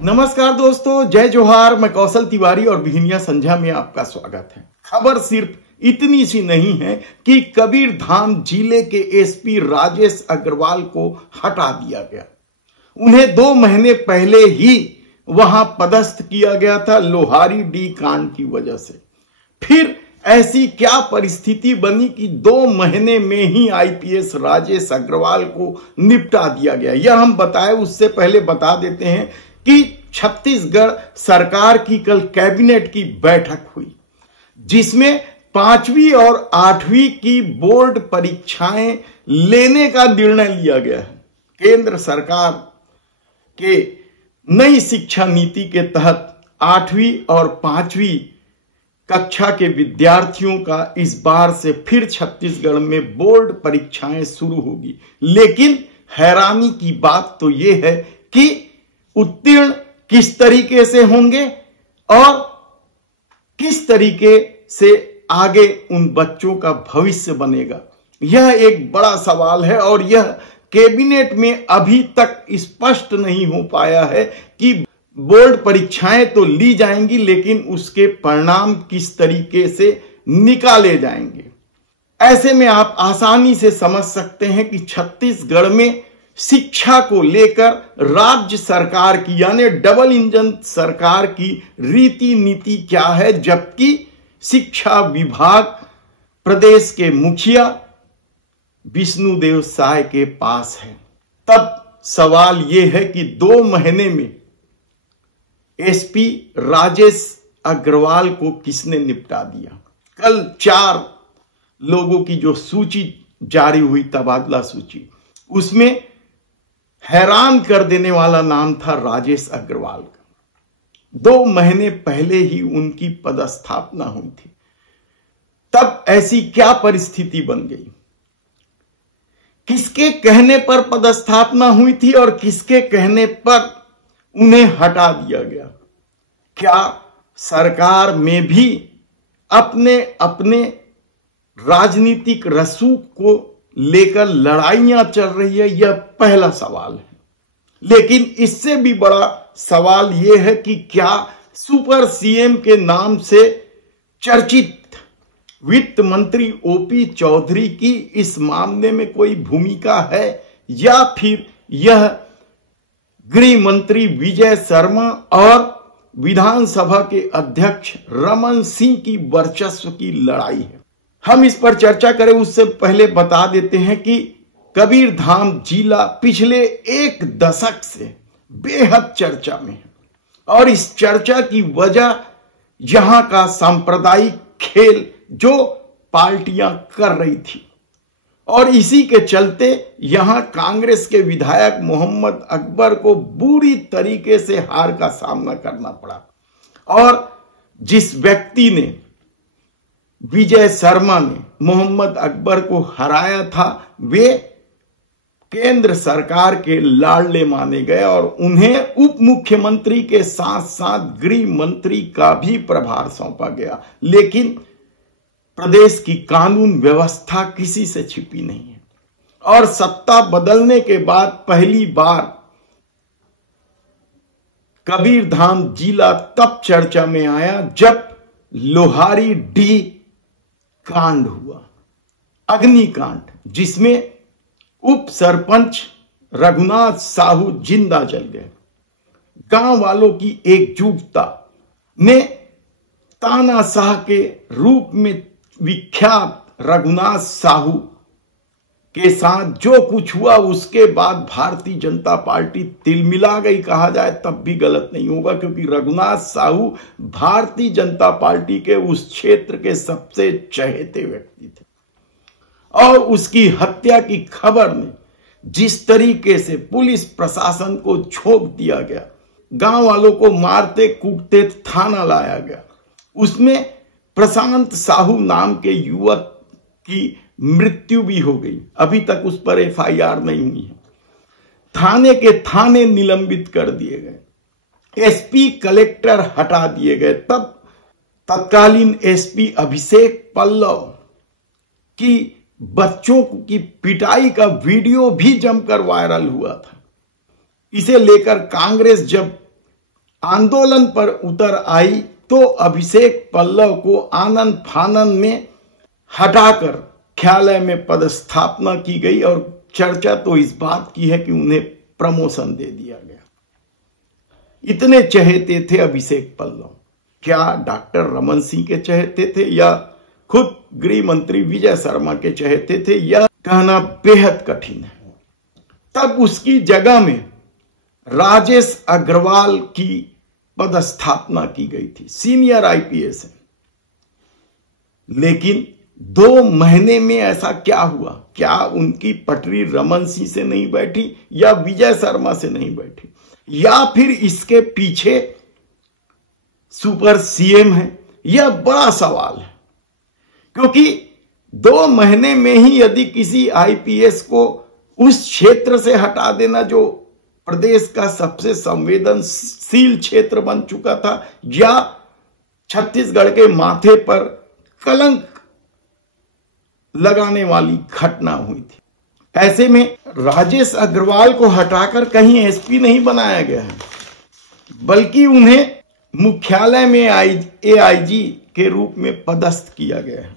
नमस्कार दोस्तों, जय जोहार। मैं कौशल तिवारी और बिहनिया संध्या में आपका स्वागत है। खबर सिर्फ इतनी सी नहीं है कि कबीरधाम जिले के एसपी राजेश अग्रवाल को हटा दिया गया। उन्हें 2 महीने पहले ही वहां पदस्थ किया गया था लोहारी डी कांड की वजह से। फिर ऐसी क्या परिस्थिति बनी कि 2 महीने में ही आईपीएस राजेश अग्रवाल को निपटा दिया गया। यह हम बताए उससे पहले बता देते हैं कि छत्तीसगढ़ सरकार की कल कैबिनेट की बैठक हुई, जिसमें 5वीं और 8वीं की बोर्ड परीक्षाएं लेने का निर्णय लिया गया है। केंद्र सरकार के नई शिक्षा नीति के तहत 8वीं और 5वीं कक्षा के विद्यार्थियों का इस बार से फिर छत्तीसगढ़ में बोर्ड परीक्षाएं शुरू होगी। लेकिन हैरानी की बात तो यह है कि उत्तीर्ण किस तरीके से होंगे और किस तरीके से आगे उन बच्चों का भविष्य बनेगा, यह एक बड़ा सवाल है। और यह कैबिनेट में अभी तक स्पष्ट नहीं हो पाया है कि बोर्ड परीक्षाएं तो ली जाएंगी, लेकिन उसके परिणाम किस तरीके से निकाले जाएंगे। ऐसे में आप आसानी से समझ सकते हैं कि छत्तीसगढ़ में शिक्षा को लेकर राज्य सरकार की यानी डबल इंजन सरकार की रीति नीति क्या है, जबकि शिक्षा विभाग प्रदेश के मुखिया विष्णुदेव साय के पास है। तब सवाल यह है कि 2 महीने में एसपी राजेश अग्रवाल को किसने निपटा दिया। कल 4 लोगों की जो सूची जारी हुई, तबादला सूची, उसमें हैरान कर देने वाला नाम था राजेश अग्रवाल का। 2 महीने पहले ही उनकी पदस्थापना हुई थी। तब ऐसी क्या परिस्थिति बन गई, किसके कहने पर पदस्थापना हुई थी और किसके कहने पर उन्हें हटा दिया गया। क्या सरकार में भी अपने अपने राजनीतिक रसूख को लेकर लड़ाइयां चल रही है, यह पहला सवाल है। लेकिन इससे भी बड़ा सवाल यह है कि क्या सुपर सीएम के नाम से चर्चित वित्त मंत्री ओपी चौधरी की इस मामले में कोई भूमिका है, या फिर यह गृह मंत्री विजय शर्मा और विधानसभा के अध्यक्ष रमन सिंह की वर्चस्व की लड़ाई है। हम इस पर चर्चा करें उससे पहले बता देते हैं कि कबीरधाम जिला पिछले 1 दशक से बेहद चर्चा में है। और इस चर्चा की वजह यहां का सांप्रदायिक खेल जो पार्टियां कर रही थी, और इसी के चलते यहां कांग्रेस के विधायक मोहम्मद अकबर को बुरी तरीके से हार का सामना करना पड़ा। और जिस व्यक्ति ने, विजय शर्मा ने, मोहम्मद अकबर को हराया था, वे केंद्र सरकार के लाडले माने गए और उन्हें उप मुख्यमंत्री के साथ साथ गृह मंत्री का भी प्रभार सौंपा गया। लेकिन प्रदेश की कानून व्यवस्था किसी से छिपी नहीं है। और सत्ता बदलने के बाद पहली बार कबीरधाम जिला तब चर्चा में आया जब लोहारी डी कांड हुआ, अग्निकांड, जिसमें उप सरपंच रघुनाथ साहू जिंदा जल गए। गांव वालों की एकजुटता ने तानाशाह के रूप में विख्यात रघुनाथ साहू के साथ जो कुछ हुआ, उसके बाद भारतीय जनता पार्टी तिलमिला गई कहा जाए तब भी गलत नहीं होगा, क्योंकि रघुनाथ साहू भारतीय जनता पार्टी के उस क्षेत्र के सबसे चहेते व्यक्ति थे। और उसकी हत्या की खबर ने जिस तरीके से पुलिस प्रशासन को झोंक दिया गया, गांव वालों को मारते कूटते थाना लाया गया, उसमें प्रशांत साहू नाम के युवक की मृत्यु भी हो गई। अभी तक उस पर एफआईआर नहीं हुई है। थाने के थाने निलंबित कर दिए गए, एसपी कलेक्टर हटा दिए गए। तब तत्कालीन एसपी अभिषेक पल्लव की बच्चों की पिटाई का वीडियो भी जमकर वायरल हुआ था। इसे लेकर कांग्रेस जब आंदोलन पर उतर आई तो अभिषेक पल्लव को आनन फानन में हटाकर मुख्यालय में पदस्थापना की गई और चर्चा तो इस बात की है कि उन्हें प्रमोशन दे दिया गया। इतने चहेते थे अभिषेक पल्लव। क्या डॉक्टर रमन सिंह के चहेते थे या खुद गृह मंत्री विजय शर्मा के चहेते थे, यह कहना बेहद कठिन है। तब उसकी जगह में राजेश अग्रवाल की पदस्थापना की गई थी। सीनियर आईपीएस है, लेकिन 2 महीने में ऐसा क्या हुआ? क्या उनकी पटरी रमन सिंह से नहीं बैठी या विजय शर्मा से नहीं बैठी, या फिर इसके पीछे सुपर सीएम है? यह बड़ा सवाल है, क्योंकि 2 महीने में ही यदि किसी आईपीएस को उस क्षेत्र से हटा देना जो प्रदेश का सबसे संवेदनशील क्षेत्र बन चुका था, या छत्तीसगढ़ के माथे पर कलंक लगाने वाली घटना हुई थी। ऐसे में राजेश अग्रवाल को हटाकर कहीं एसपी नहीं बनाया गया है, बल्कि उन्हें मुख्यालय में एआईजी के रूप में पदस्थ किया गया है।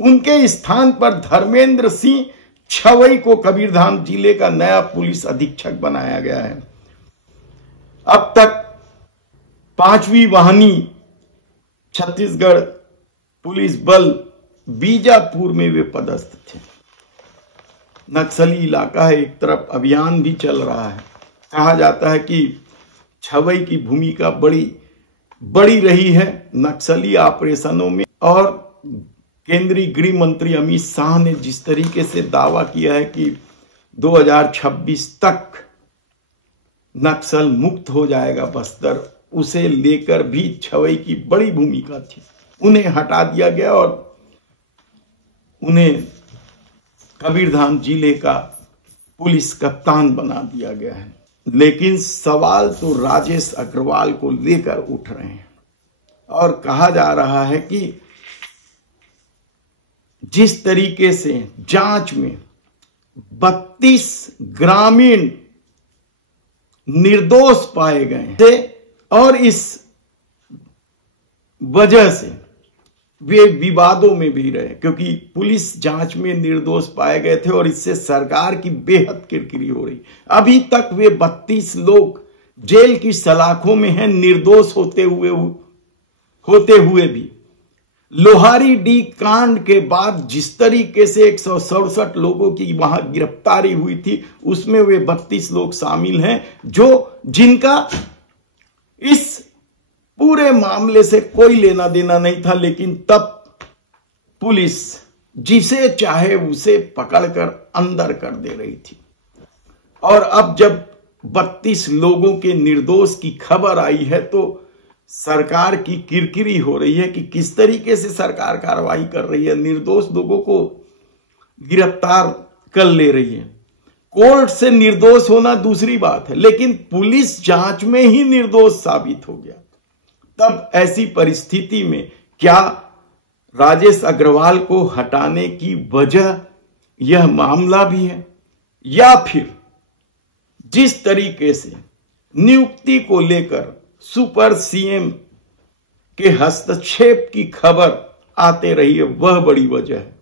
उनके स्थान पर धर्मेंद्र सिंह छवई को कबीरधाम जिले का नया पुलिस अधीक्षक बनाया गया है। अब तक 5वीं वाहिनी छत्तीसगढ़ पुलिस बल बीजापुर में वे पदस्थ थे। नक्सली इलाका है, एक तरफ अभियान भी चल रहा है। कहा जाता है कि छवई की भूमिका बड़ी रही है नक्सली ऑपरेशनों में, और केंद्रीय गृह मंत्री अमित शाह ने जिस तरीके से दावा किया है कि 2026 तक नक्सल मुक्त हो जाएगा बस्तर, उसे लेकर भी छवई की बड़ी भूमिका थी। उन्हें हटा दिया गया और उन्हें कबीरधाम जिले का पुलिस कप्तान बना दिया गया है। लेकिन सवाल तो राजेश अग्रवाल को लेकर उठ रहे हैं, और कहा जा रहा है कि जिस तरीके से जांच में 32 ग्रामीण निर्दोष पाए गए थे और इस वजह से वे विवादों में भी रहे, क्योंकि पुलिस जांच में निर्दोष पाए गए थे और इससे सरकार की बेहद किरकिरी हो रही। अभी तक वे 32 लोग जेल की सलाखों में हैं, निर्दोष होते हुए भी। लोहारी डी कांड के बाद जिस तरीके से 167 लोगों की वहां गिरफ्तारी हुई थी, उसमें वे 32 लोग शामिल हैं जिनका इस पूरे मामले से कोई लेना देना नहीं था, लेकिन तब पुलिस जिसे चाहे उसे पकड़कर अंदर कर दे रही थी। और अब जब 32 लोगों के निर्दोष की खबर आई है तो सरकार की किरकिरी हो रही है कि किस तरीके से सरकार कार्रवाई कर रही है, निर्दोष लोगों को गिरफ्तार कर ले रही है। कोर्ट से निर्दोष होना दूसरी बात है, लेकिन पुलिस जांच में ही निर्दोष साबित हो गया। तब ऐसी परिस्थिति में क्या राजेश अग्रवाल को हटाने की वजह यह मामला भी है, या फिर जिस तरीके से नियुक्ति को लेकर सुपर सीएम के हस्तक्षेप की खबर आते रही है, वह बड़ी वजह है?